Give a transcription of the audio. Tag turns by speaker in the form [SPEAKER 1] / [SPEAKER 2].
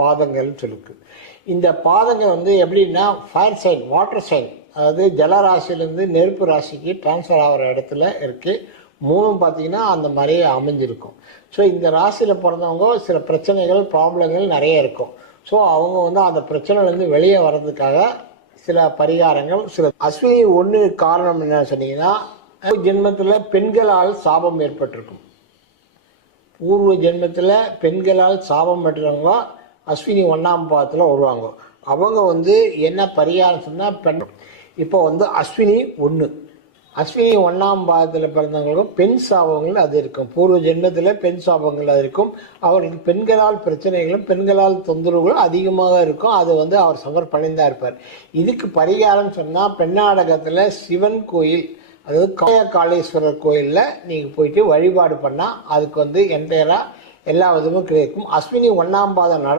[SPEAKER 1] பாதங்கள்னு சொல்லிருக்கு இந்த பாதங்கள் வந்து எப்படின்னா ஃபயர் சைன் வாட்டர் சைன் அதாவது ஜலராசிலேருந்து நெருப்பு ராசிக்கு டிரான்ஸ்ஃபர் ஆகிற இடத்துல இருக்கு. மூணும் பார்த்தீங்கன்னா அந்த மாதிரியே அமைஞ்சிருக்கும். ஸோ இந்த ராசியில் பிறந்தவங்க சில பிரச்சனைகள் ப்ராப்ளங்கள் நிறைய இருக்கும். ஸோ அவங்க வந்து அந்த பிரச்சனைலேருந்து வெளியே வர்றதுக்காக சில பரிகாரங்கள் சில அஸ்வினி ஒன்று காரணம் என்ன சொன்னீங்கன்னா ஜென்மத்தில் பெண்களால் சாபம் ஏற்பட்டிருக்கும். பூர்வ ஜென்மத்தில் பெண்களால் சாபம் பெற்றவங்க அஸ்வினி ஒன்றாம் பாதத்தில் வருவாங்க. அவங்க வந்து என்ன பரிகாரம் சொன்னால் பெண் இப்போ வந்து அஸ்வினி ஒன்று அஸ்வினி ஒன்றாம் பாதத்தில் பிறந்தவங்களுக்கும் பெண் சாபங்கள் அது இருக்கும். பூர்வ ஜென்மத்தில் பெண் சாபங்கள் அது இருக்கும். அவருக்கு பெண்களால் பிரச்சனைகளும் பெண்களால் தொந்தரவுகளும் அதிகமாக இருக்கும். அது வந்து அவர் சமர் பண்ணிதான் இருப்பார். இதுக்கு பரிகாரம் சொன்னால் பெண்ணாடகத்தில் சிவன் கோயில் அதாவது காய காளேஸ்வரர் கோயிலில் நீங்கள் போயிட்டு வழிபாடு பண்ணால் அதுக்கு வந்து என்டையராக எல்லா விதமும் கிடைக்கும். அஸ்வினி ஒன்றாம் பாதம் நட